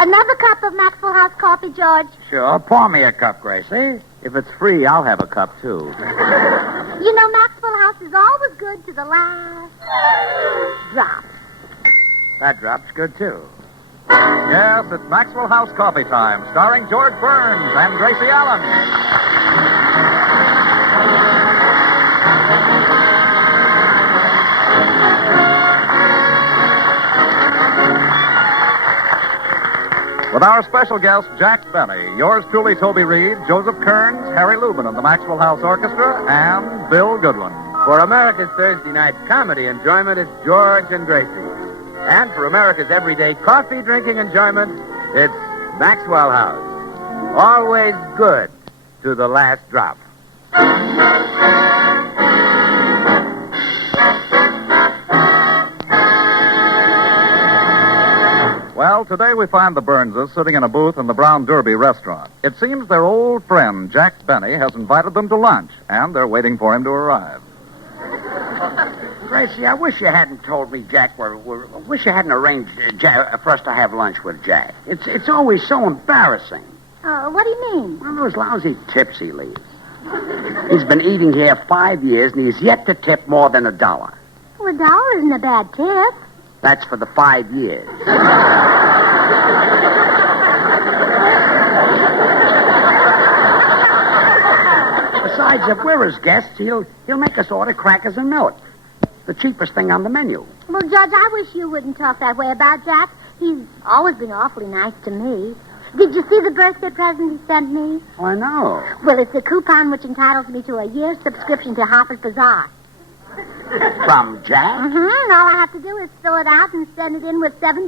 Another cup of Maxwell House coffee, George? Sure, pour me a cup, Gracie. If it's free, I'll have a cup, too. You know, Maxwell House is always good to the last drop. That drop's good, too. Yes, it's Maxwell House Coffee Time, starring George Burns and Gracie Allen. With our special guest, Jack Benny, yours truly, Toby Reed, Joseph Kearns, Harry Lubin of the Maxwell House Orchestra, and Bill Goodwin. For America's Thursday night comedy enjoyment, it's George and Gracie. And for America's everyday coffee-drinking enjoyment, it's Maxwell House. Always good to the last drop. Well, today we find the Burnses sitting in a booth in the Brown Derby restaurant. It seems their old friend, Jack Benny, has invited them to lunch, and they're waiting for him to arrive. Gracie, I wish you hadn't told me I wish you hadn't arranged for us to have lunch with Jack. It's always so embarrassing. What do you mean? Well, those lousy tips he leaves. He's been eating here 5 years, and he's yet to tip more than $1. Well, $1 isn't a bad tip. That's for the 5 years. Besides, if we're his guests, he'll make us order crackers and milk. The cheapest thing on the menu. Well, Judge, I wish you wouldn't talk that way about Jack. He's always been awfully nice to me. Did you see the birthday present he sent me? Oh, I know. Well, it's a coupon which entitles me to a year's subscription to Harper's Bazaar. From Jack? Mm-hmm. All I have to do is fill it out and send it in with $7.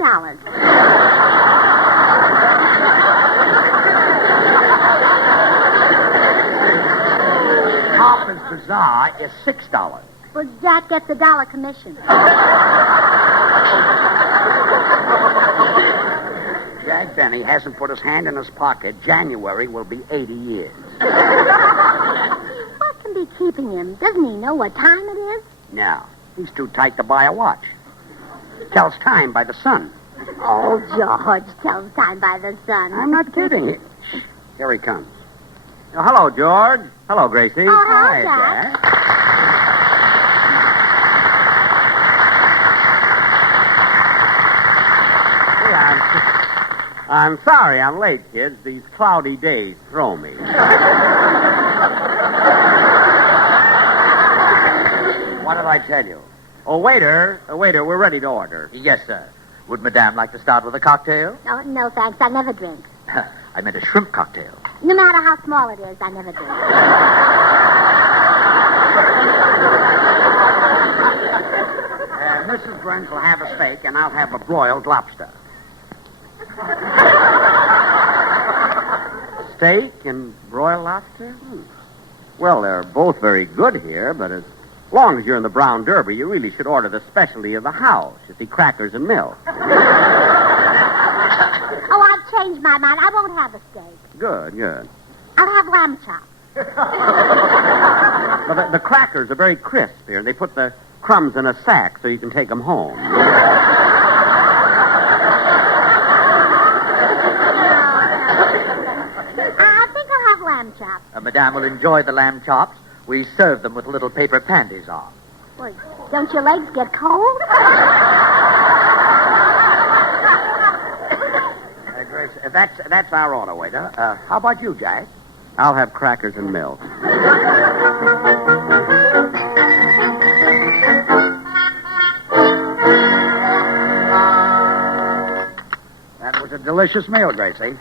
Harper's Bazaar is $6. Well, Jack gets $1 commission. Jack Benny hasn't put his hand in his pocket. January will be 80 years. What can be keeping him? Doesn't he know what time it is? No, he's too tight to buy a watch. Tells time by the sun. Oh, George tells time by the sun. I'm not kidding. Here he comes. Oh, hello, George. Hello, Gracie. Oh, hello, Hi, Jack. I'm sorry I'm late, kids. These cloudy days throw me. What did I tell you? Oh, waiter, we're ready to order. Yes, sir. Would Madame like to start with a cocktail? Oh, no, thanks. I never drink. I meant a shrimp cocktail. No matter how small it is, I never drink. Mrs. Burns will have a steak, and I'll have a broiled lobster. Steak and broiled lobster? Well, they're both very good here, but as long as you're in the Brown Derby, you really should order the specialty of the house, the crackers and milk. Oh, I've changed my mind. I won't have a steak. Good. I'll have lamb chops. But the crackers are very crisp here, and they put the crumbs in a sack so you can take them home. I think I'll have lamb chops. Madame will enjoy the lamb chops. We serve them with little paper panties on. Well, don't your legs get cold? Grace, that's our order, waiter. How about you, Jack? I'll have crackers and milk. That was a delicious meal, Gracie.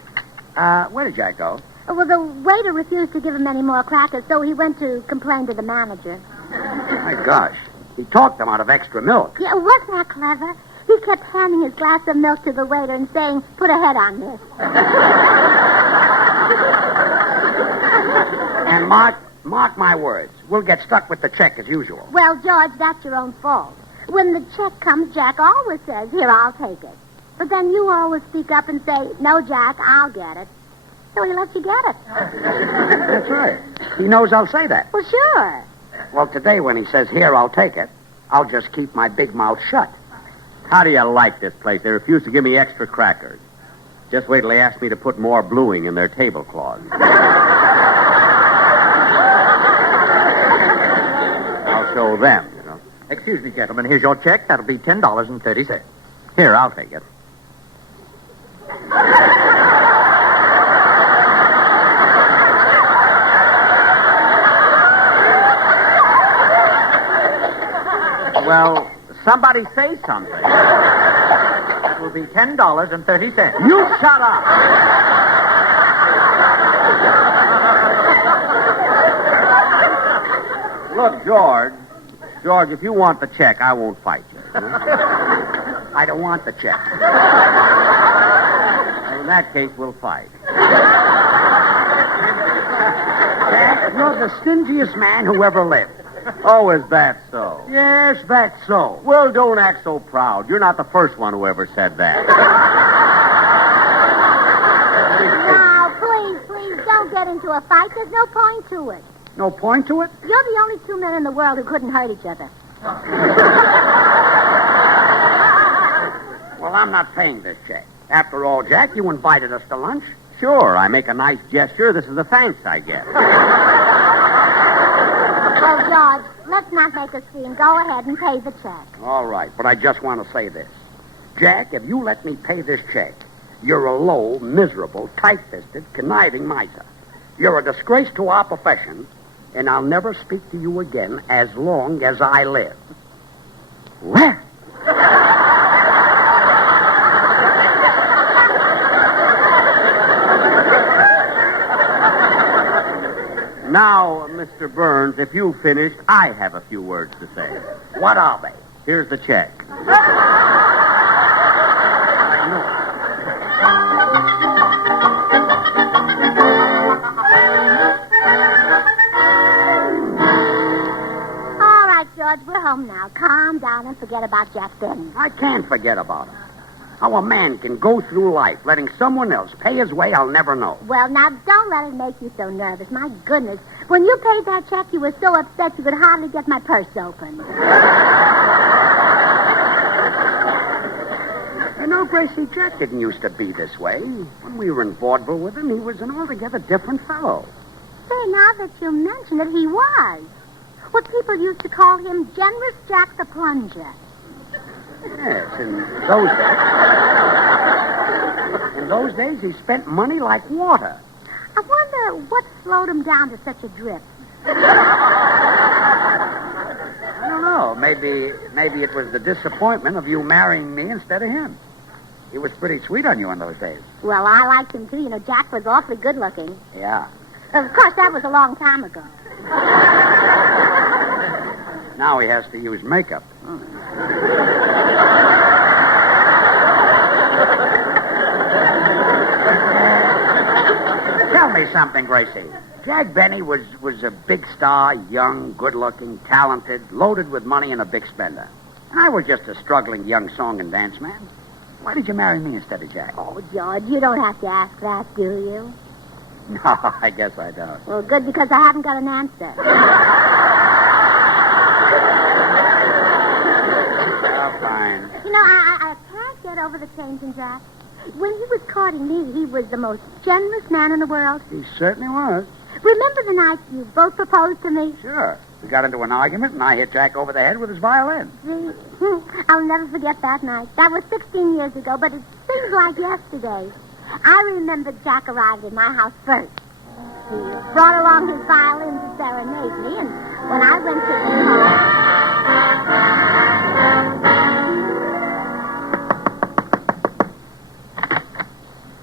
Where did Jack go? Well, the waiter refused to give him any more crackers, so he went to complain to the manager. My gosh. He talked them out of extra milk. Yeah, wasn't that clever? He kept handing his glass of milk to the waiter and saying, "Put a head on this." And mark my words. We'll get stuck with the check as usual. Well, George, that's your own fault. When the check comes, Jack always says, "Here, I'll take it." But then you always speak up and say, "No, Jack, I'll get it." So he lets you get it. That's right. He knows I'll say that. Well, sure. Well, today when he says, "Here, I'll take it," I'll just keep my big mouth shut. How do you like this place? They refuse to give me extra crackers. Just wait till they ask me to put more bluing in their tablecloths. I'll show them, you know. Excuse me, gentlemen. Here's your check. That'll be $10.30. Here, I'll take it. Well, somebody say something. It will be $10.30. You shut up. Look, George, if you want the check, I won't fight you. I don't want the check. In that case, we'll fight. Jack, you're the stingiest man who ever lived. Oh, is that so? Yes, that's so. Well, don't act so proud. You're not the first one who ever said that. Now, please, don't get into a fight. There's no point to it. No point to it? You're the only two men in the world who couldn't hurt each other. Well, I'm not paying this check. After all, Jack, you invited us to lunch. Sure, I make a nice gesture. This is the thanks I get. Oh, George, let's not make a scene. Go ahead and pay the check. All right, but I just want to say this. Jack, if you let me pay this check, you're a low, miserable, tight-fisted, conniving miser. You're a disgrace to our profession, and I'll never speak to you again as long as I live. Well... Now, Mr. Burns, if you've finished, I have a few words to say. What are they? Here's the check. All right, George, we're home now. Calm down and forget about Jack Benny. I can't forget about him. How a man can go through life letting someone else pay his way, I'll never know. Well, now, don't let it make you so nervous. My goodness. When you paid that check, you were so upset you could hardly get my purse open. You know, Gracie, Jack didn't used to be this way. When we were in vaudeville with him, he was an altogether different fellow. Say, now that you mention it, he was. What people used to call him Generous Jack the Plunger. Yes, in those days. In those days, he spent money like water. I wonder what slowed him down to such a drift. I don't know. Maybe it was the disappointment of you marrying me instead of him. He was pretty sweet on you in those days. Well, I liked him, too. You know, Jack was awfully good looking. Yeah. Of course, that was a long time ago. Now he has to use makeup. Tell me something, Gracie. Jack Benny was a big star, young, good-looking, talented, loaded with money, and a big spender. And I was just a struggling young song and dance man. Why did you marry me instead of Jack? Oh, George, you don't have to ask that, do you? No, I guess I don't. Well, good, because I haven't got an answer. Oh, fine. You know, I can't get over the change in Jack. When he was courting me, he was the most generous man in the world. He certainly was. Remember the night you both proposed to me? Sure. We got into an argument, and I hit Jack over the head with his violin. See? I'll never forget that night. That was 16 years ago, but it seems like yesterday. I remember Jack arrived at my house first. He brought along his violin to serenade me, and when I went to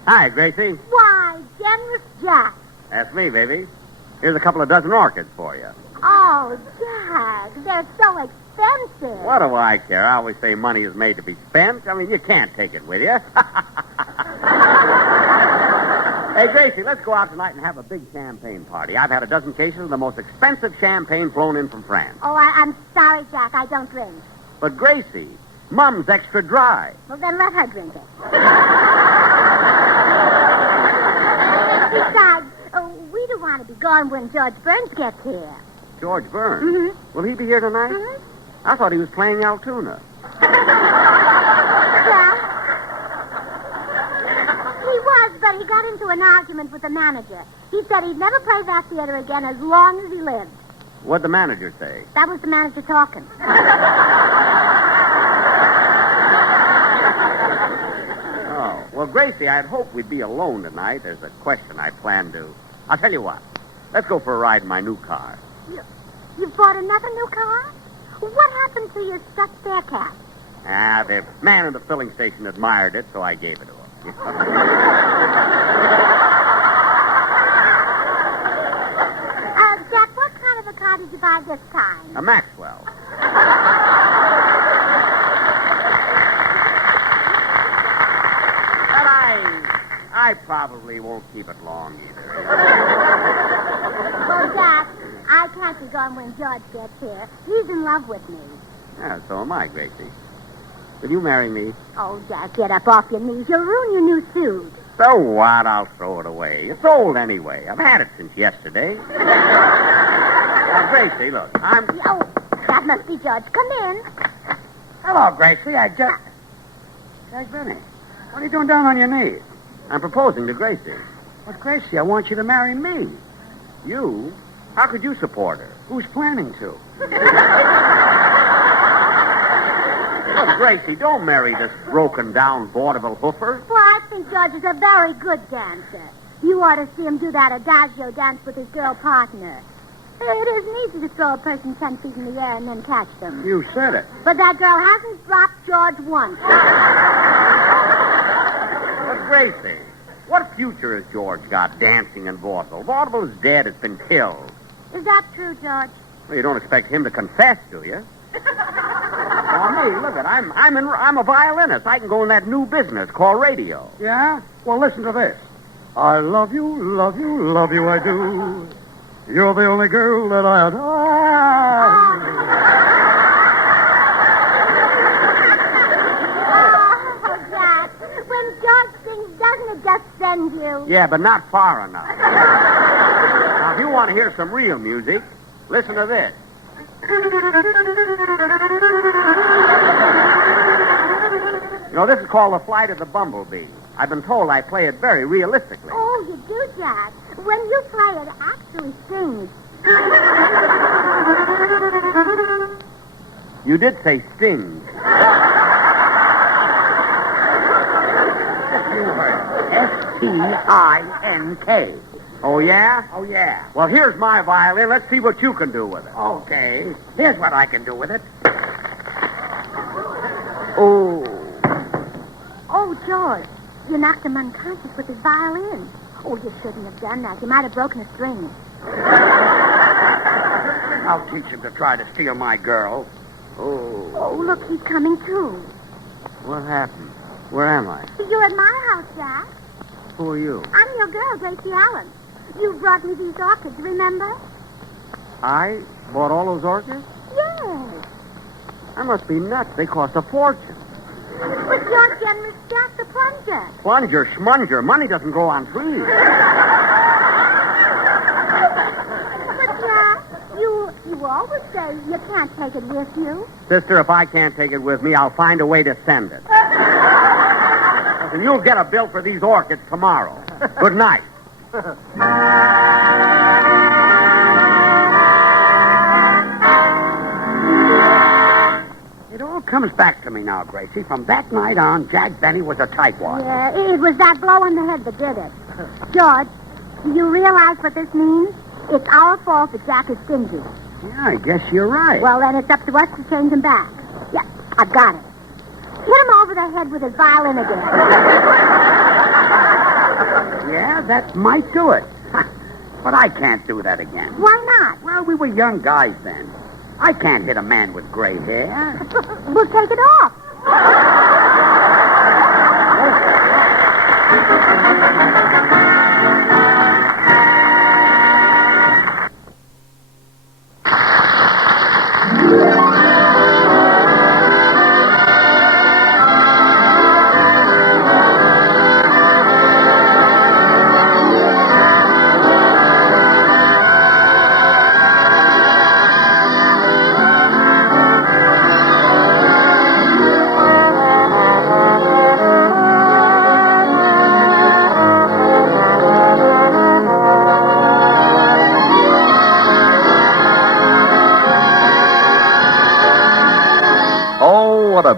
Hi, Gracie. Why, Generous Jack. That's me, baby. Here's a couple of dozen orchids for you. Oh, Jack, they're so expensive. What do I care? I always say money is made to be spent. I mean, you can't take it with you. Hey, Gracie, let's go out tonight and have a big champagne party. I've had a dozen cases of the most expensive champagne flown in from France. Oh, I'm sorry, Jack. I don't drink. But, Gracie, Mum's extra dry. Well, then let her drink it. Besides, we don't want to be gone when George Burns gets here. George Burns? Mm-hmm. Will he be here tonight? Mm-hmm. I thought he was playing Altoona. Well, he into an argument with the manager. He said he'd never play that theater again as long as he lived. What'd the manager say? That was the manager talking. Oh, well, Gracie, I'd hoped we'd be alone tonight. There's a question I planned to. I'll tell you what. Let's go for a ride in my new car. You bought another new car? What happened to your stuffed bear cat? The man at the filling station admired it, so I gave it to him. Jack, what kind of a car did you buy this time? A Maxwell. But I probably won't keep it long either. Well, Jack, I can't be gone when George gets here. He's in love with me. Yeah, so am I, Gracie. Will you marry me? Oh, Jack, get up off your knees. You'll ruin your new suit. So what? I'll throw it away. It's old anyway. I've had it since yesterday. Now, Gracie, look, Oh, that must be George. Come in. Hello, Gracie. Jack Benny, what are you doing down on your knees? I'm proposing to Gracie. But, Gracie, I want you to marry me. You? How could you support her? Who's planning to? Look, Gracie, don't marry this broken-down vaudeville hoofer. Well, I think George is a very good dancer. You ought to see him do that adagio dance with his girl partner. It isn't easy to throw a person 10 feet in the air and then catch them. You said it. But that girl hasn't dropped George once. But, Gracie, what future has George got dancing in vaudeville? Vaudeville is dead. It's been killed. Is that true, George? Well, you don't expect him to confess, do you? Well, me, look at I'm a violinist. I can go in that new business called radio. Yeah? Well, listen to this. I love you, love you, love you, I do. You're the only girl that I adore. Oh, Jack. When George sings, doesn't it just send you? Yeah, but not far enough. Now, if you want to hear some real music, listen to this. You know, this is called The Flight of the Bumblebee. I've been told I play it very realistically. Oh, you do, Jack. When you play, it actually stings. You did say stings. S-T-I-N-K. Oh, yeah? Oh, yeah. Well, here's my violin. Let's see what you can do with it. Okay. Here's what I can do with it. Oh. Oh, George, you knocked him unconscious with his violin. Oh, you shouldn't have done that. You might have broken a string. I'll teach him to try to steal my girl. Oh. Oh, look, he's coming too. What happened? Where am I? You're at my house, Jack. Who are you? I'm your girl, Gracie Allen. You brought me these orchids, remember? I bought all those orchids? Yes. I must be nuts. They cost a fortune. With your generous Jack the plunger. Plunger, schmunger. Money doesn't grow on trees. But, Jack, you always say you can't take it with you. Sister, if I can't take it with me, I'll find a way to send it. And you'll get a bill for these orchids tomorrow. Good night. It all comes back to me now, Gracie. From that night on, Jack Benny was a tightwad. Yeah, it was that blow on the head that did it. George, do you realize what this means? It's our fault that Jack is stingy. Yeah, I guess you're right. Well, then it's up to us to change him back. Yeah, I've got it. Hit him over the head with his violin again. Yeah, that might do it. But I can't do that again. Why not? Well, we were young guys then. I can't hit a man with gray hair. We'll take it off.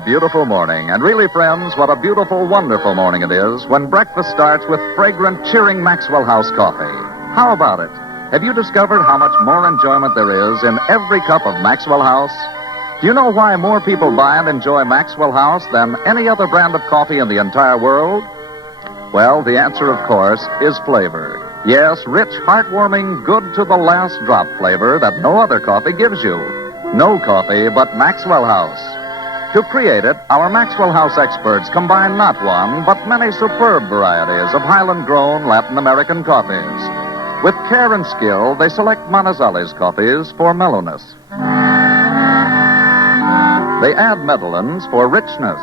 beautiful morning. And really, friends, what a beautiful, wonderful morning it is when breakfast starts with fragrant, cheering Maxwell House coffee. How about it? Have you discovered how much more enjoyment there is in every cup of Maxwell House? Do you know why more people buy and enjoy Maxwell House than any other brand of coffee in the entire world? Well, the answer, of course, is flavor. Yes, rich, heartwarming, good-to-the-last-drop flavor that no other coffee gives you. No coffee but Maxwell House. To create it, our Maxwell House experts combine not one, but many superb varieties of Highland-grown Latin American coffees. With care and skill, they select Monticelli's coffees for mellowness. They add Medellins for richness.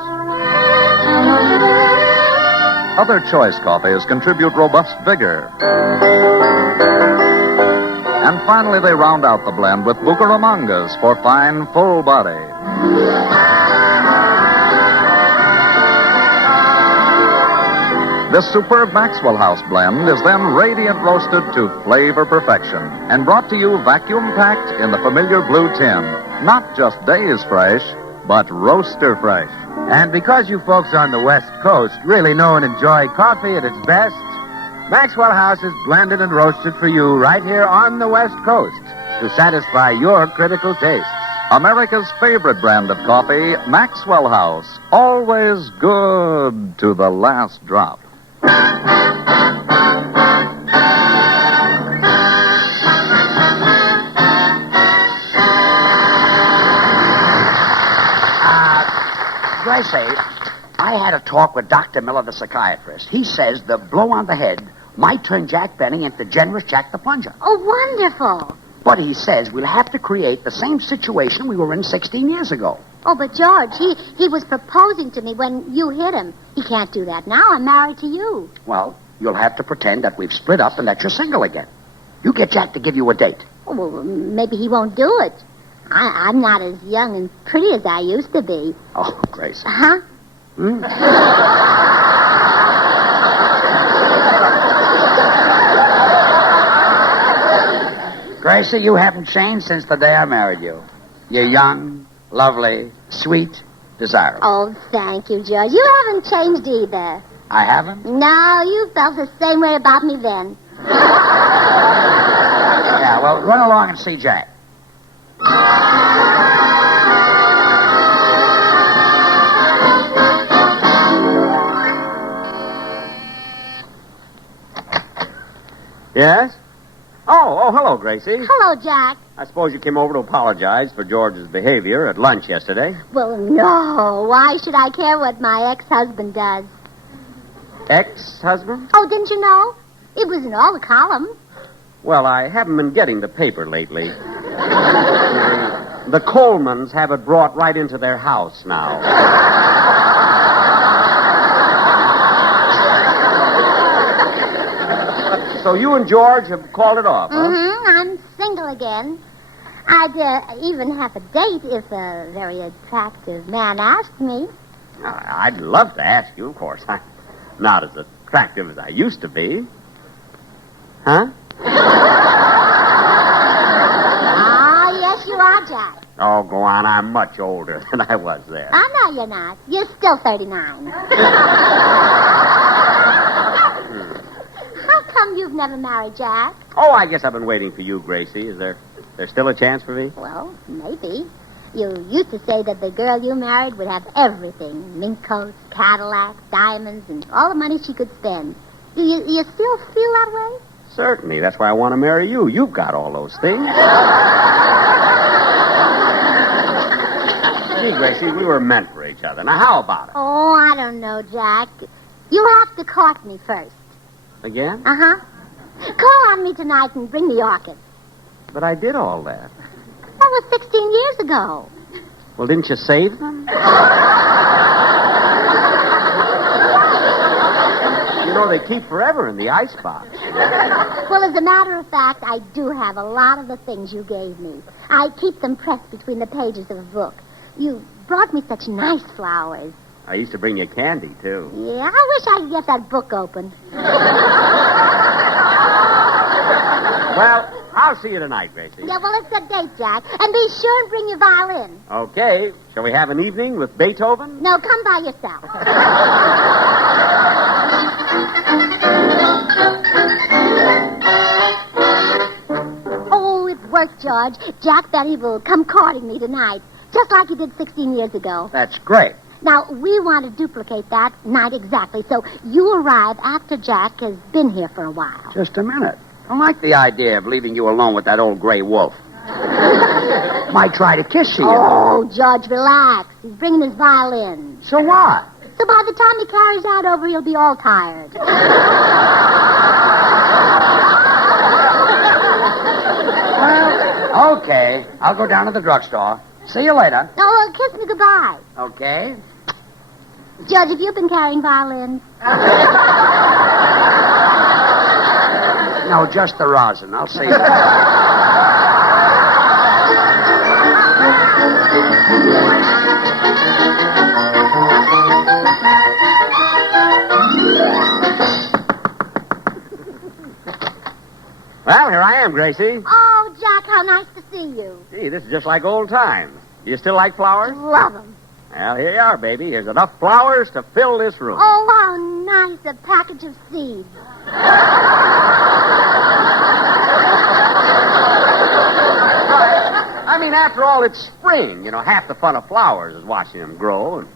Other choice coffees contribute robust vigor. And finally, they round out the blend with Bucaramangas for fine, full body. This superb Maxwell House blend is then radiant roasted to flavor perfection and brought to you vacuum-packed in the familiar blue tin. Not just days fresh, but roaster fresh. And because you folks on the West Coast really know and enjoy coffee at its best, Maxwell House is blended and roasted for you right here on the West Coast to satisfy your critical tastes. America's favorite brand of coffee, Maxwell House. Always good to the last drop. Gracie, I had a talk with Dr. Miller, the psychiatrist. He says the blow on the head might turn Jack Benny into generous Jack the Plunger. Oh, wonderful. But he says we'll have to create the same situation we were in 16 years ago. Oh, but George, he was proposing to me when you hit him. He can't do that now. I'm married to you. Well, you'll have to pretend that we've split up and that you're single again. You get Jack to give you a date. Oh, well, maybe he won't do it. I'm not as young and pretty as I used to be. Oh, Gracie. Huh? Gracie, you haven't changed since the day I married you. You're young, lovely, sweet, desirable. Oh, thank you, George. You haven't changed either. I haven't? No, you felt the same way about me then. Yeah, well, run along and see Jack. Yes? Oh, hello, Gracie. Hello, Jack. I suppose you came over to apologize for George's behavior at lunch yesterday. Well, no. Why should I care what my ex-husband does? Ex-husband? Oh, didn't you know? It was in all the columns. Well, I haven't been getting the paper lately. The Colemans have it brought right into their house now. So you and George have called it off, huh? Mm-hmm. I'm single again. I'd even have a date if a very attractive man asked me. I'd love to ask you, of course. I'm not as attractive as I used to be. Huh? Ah, yes, you are, Jack. Oh, go on. I'm much older than I was then. Oh, no, you're not. You're still 39. How come you've never married, Jack? Oh, I guess I've been waiting for you, Gracie. Is there still a chance for me? Well, maybe. You used to say that the girl you married would have everything. Mink coats, Cadillacs, diamonds, and all the money she could spend. You still feel that way? Certainly. That's why I want to marry you. You've got all those things. Gee, Gracie, we were meant for each other. Now, how about it? Oh, I don't know, Jack. You'll have to court me first. Again? Uh-huh. Call on me tonight and bring the orchids. But I did all that. That was 16 years ago. Well, didn't you save them? You know, they keep forever in the icebox. Well, as a matter of fact, I do have a lot of the things you gave me. I keep them pressed between the pages of a book. You brought me such nice flowers. I used to bring you candy, too. Yeah, I wish I could get that book open. Well, how I'll see you tonight, Gracie. Yeah, well, it's a date, Jack. And be sure and bring your violin. Okay. Shall we have an evening with Beethoven? No, come by yourself. Oh, it worked, George. Jack Benny will come courting me tonight, just like he did 16 years ago. That's great. Now, we want to duplicate that night exactly, so you arrive after Jack has been here for a while. Just a minute. I like the idea of leaving you alone with that old gray wolf. Might try to kiss you. Oh, George, relax. He's bringing his violin. So what? So by the time he carries that over, he'll be all tired. Well, okay. I'll go down to the drugstore. See you later. Oh, kiss me goodbye. Okay. George, have you been carrying violins? No, just the rosin. I'll see you. Well, here I am, Gracie. Oh, Jack, how nice to see you. Gee, this is just like old times. You still like flowers? Love them. Well, here you are, baby. Here's enough flowers to fill this room. Oh, how nice, a package of seeds. I mean, after all, it's spring. You know, half the fun of flowers is watching them grow and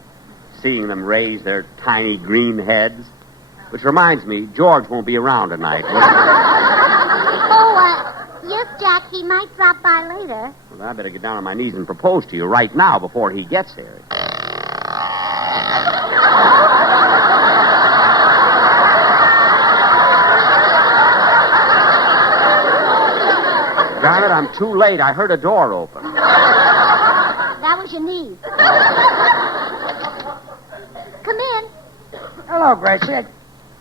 seeing them raise their tiny green heads. Which reminds me, George won't be around tonight. Yes, Jack, he might drop by later. Well, I better get down on my knees and propose to you right now before he gets here. Darn it, I'm too late. I heard a door open. That was your niece. Come in. Hello, Gracie.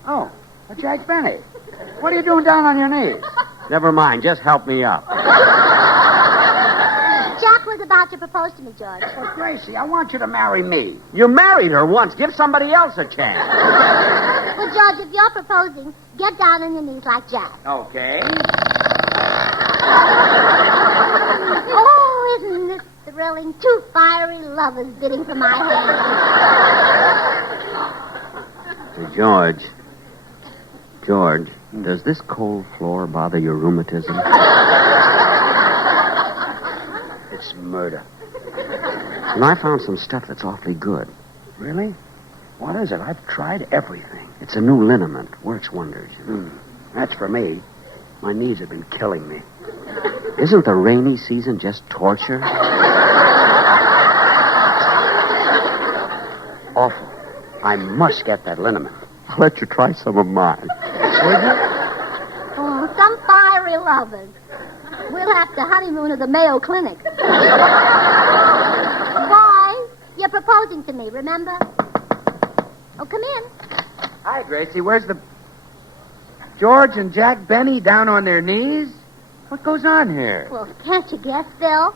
Oh, Jack Benny. What are you doing down on your knees? Never mind. Just help me up. Jack was about to propose to me, George. Well, Gracie, I want you to marry me. You married her once. Give somebody else a chance. Well, George, if you're proposing, get down on your knees like Jack. Okay. Oh, isn't this thrilling? Two fiery lovers bidding for my hand. George. George, does this cold floor bother your rheumatism? It's murder. And I found some stuff that's awfully good. Really? What is it? I've tried everything. It's a new liniment. Works wonders. You know? That's for me. My knees have been killing me. Isn't the rainy season just torture? Awful. I must get that liniment. I'll let you try some of mine. Oh, some fiery lovers. We'll have to honeymoon at the Mayo Clinic. Boy, you're proposing to me, remember? Oh, come in. Hi, Gracie. Where's the... George and Jack Benny down on their knees? What goes on here? Well, can't you guess, Phil?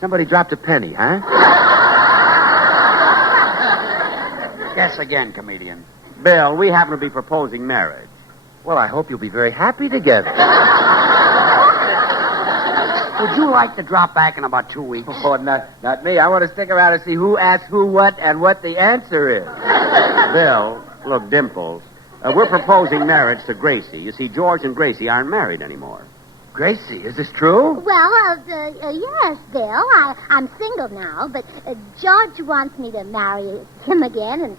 Somebody dropped a penny, huh? Guess again, comedian. Bill, we happen to be proposing marriage. Well, I hope you'll be very happy together. Would you like to drop back in about 2 weeks? Oh, not me. I want to stick around and see who asked who what and what the answer is. Bill, look, Dimples, we're proposing marriage to Gracie. You see, George and Gracie aren't married anymore. Gracie, is this true? Well, yes, Bill. I'm single now, but George wants me to marry him again, and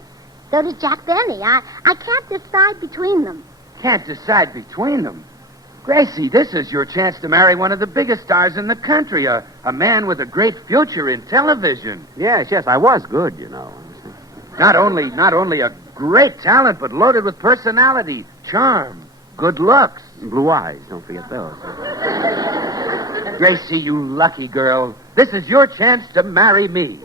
so does Jack Benny. I can't decide between them. Can't decide between them. Gracie, this is your chance to marry one of the biggest stars in the country, a man with a great future in television. Yes, I was good, you know. Not only a great talent, but loaded with personality, charm, good looks. Blue eyes, don't forget those. Gracie, you lucky girl. This is your chance to marry me.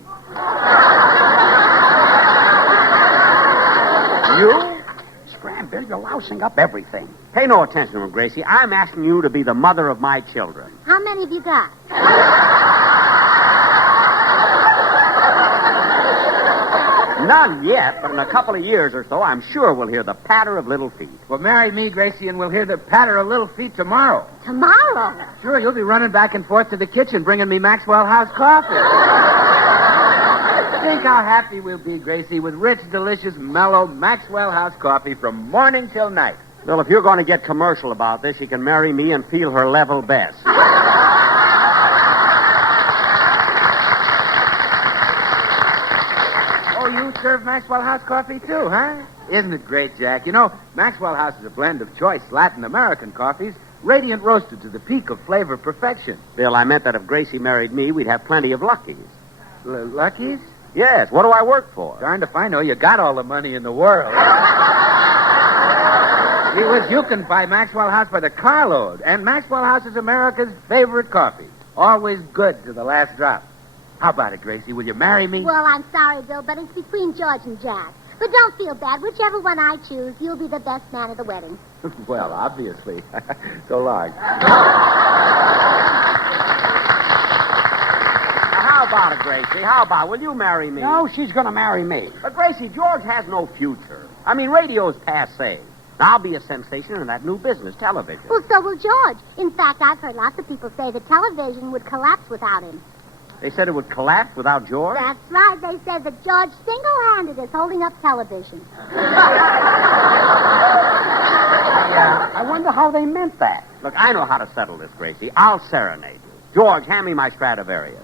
You? Scram, Bill, you're lousing up everything. Pay no attention to him, Gracie. I'm asking you to be the mother of my children. How many have you got? None yet, but in a couple of years or so, I'm sure we'll hear the patter of little feet. Well, marry me, Gracie, and we'll hear the patter of little feet tomorrow. Tomorrow? Sure, you'll be running back and forth to the kitchen bringing me Maxwell House coffee. Think how happy we'll be, Gracie, with rich, delicious, mellow Maxwell House coffee from morning till night. Well, if you're going to get commercial about this, she can marry me and feel her level best. Oh, you serve Maxwell House coffee too, huh? Isn't it great, Jack? You know, Maxwell House is a blend of choice Latin American coffees, radiant roasted to the peak of flavor perfection. Bill, I meant that if Gracie married me, we'd have plenty of luckies. Luckies? Yes, what do I work for? Darned if I know. You got all the money in the world. See, Whiz, you can buy Maxwell House by the carload, and Maxwell House is America's favorite coffee. Always good to the last drop. How about it, Gracie? Will you marry me? Well, I'm sorry, Bill, but it's between George and Jack. But don't feel bad. Whichever one I choose, you'll be the best man at the wedding. Well, obviously. So long. How about it, Gracie? How about, will you marry me? No, she's going to marry me. But, Gracie, George has no future. I mean, radio's passé. I'll be a sensation in that new business, television. Well, so will George. In fact, I've heard lots of people say that television would collapse without him. They said it would collapse without George? That's right. They said that George single-handed is holding up television. I wonder how they meant that. Look, I know how to settle this, Gracie. I'll serenade you. George, hand me my Stradivarius.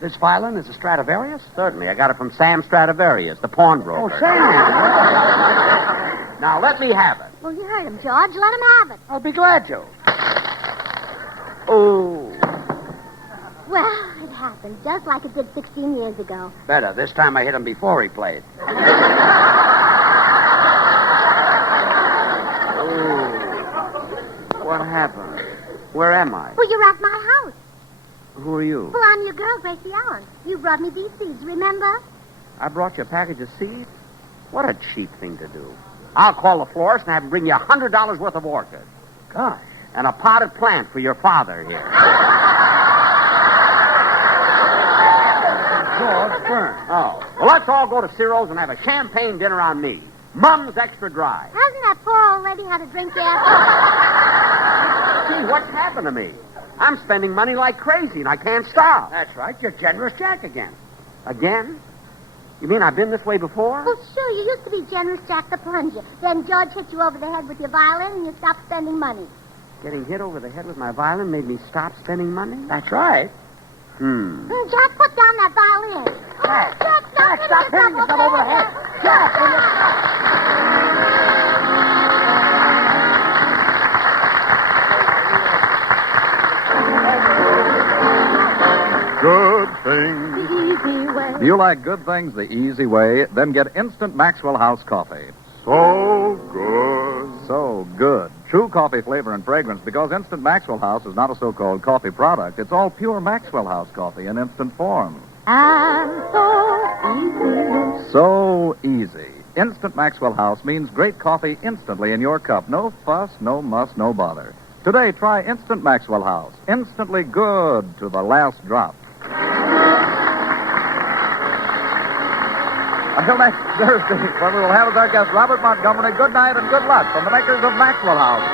This violin is a Stradivarius? Certainly. I got it from Sam Stradivarius, the pawnbroker. Oh, Sam! Now, let me have it. Well, you heard him, George. Let him have it. I'll be glad to. Oh. Well, it happened just like it did 16 years ago. Better. This time I hit him before he played. Oh. What happened? Where am I? Well, you're at my house. Who are you? Well, I'm your girl, Gracie Allen. You brought me these seeds, remember? I brought you a package of seeds? What a cheap thing to do. I'll call the florist and have him bring you $100 worth of orchids. Gosh. And a potted plant for your father here. George Byrne. Oh. Well, let's all go to Ciro's and have a champagne dinner on me. Mum's extra dry. Hasn't that poor old lady had a drink yet? Gee, what's happened to me? I'm spending money like crazy, and I can't stop. That's right. You're generous Jack again. Again? You mean I've been this way before? Well, sure. You used to be generous Jack the Plunger. Then George hit you over the head with your violin, and you stopped spending money. Getting hit over the head with my violin made me stop spending money? That's right. Jack, put down that violin. Jack, Jack, stop hitting yourself over the head. Jack, Good things. The easy way. Do you like good things the easy way? Then get instant Maxwell House coffee. So good. So good. True coffee flavor and fragrance, because Instant Maxwell House is not a so-called coffee product. It's all pure Maxwell House coffee in instant form. And so easy. So easy. Instant Maxwell House means great coffee instantly in your cup. No fuss, no muss, no bother. Today, try Instant Maxwell House. Instantly good to the last drop. Until next Thursday, when we will have as our guest Robert Montgomery, good night and good luck from the makers of Maxwell House.